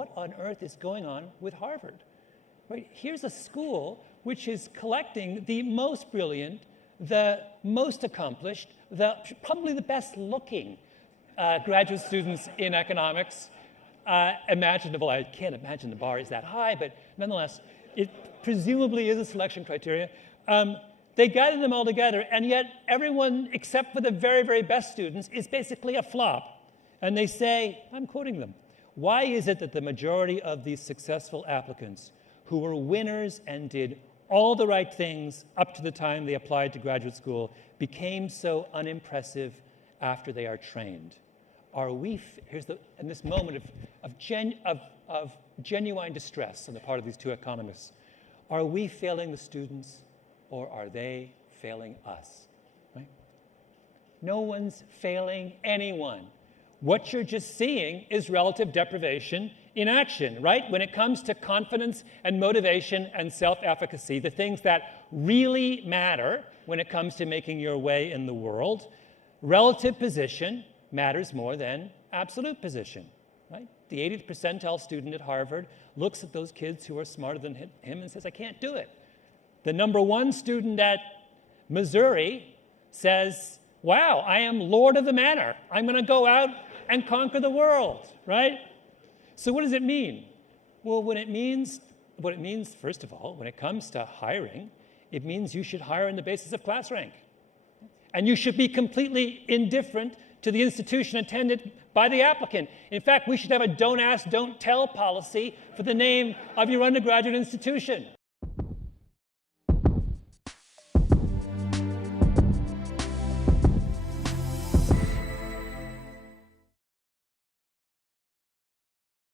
what on earth is going on with Harvard? Right? Here's a school which is collecting the most brilliant, the most accomplished, probably the best looking graduate students in economics imaginable. I can't imagine the bar is that high, but nonetheless, it presumably is a selection criteria. They gather them all together, and yet everyone except for the very, very best students is basically a flop. And they say, I'm quoting them, "Why is it that the majority of these successful applicants who were winners and did all the right things up to the time they applied to graduate school became so unimpressive after they are trained? Are we, in this moment of genuine distress on the part of these two economists, are we failing the students or are they failing us?" Right? No one's failing anyone. What you're just seeing is relative deprivation in action, right? When it comes to confidence and motivation and self-efficacy, the things that really matter when it comes to making your way in the world, relative position matters more than absolute position, right? The 80th percentile student at Harvard looks at those kids who are smarter than him and says, I can't do it. The number one student at Missouri says, wow, I am Lord of the Manor. I'm going to go out and conquer the world, right? So what does it mean? Well, what it means, first of all, when it comes to hiring, it means you should hire on the basis of class rank. And you should be completely indifferent to the institution attended by the applicant. In fact, we should have a don't ask, don't tell policy for the name of your undergraduate institution.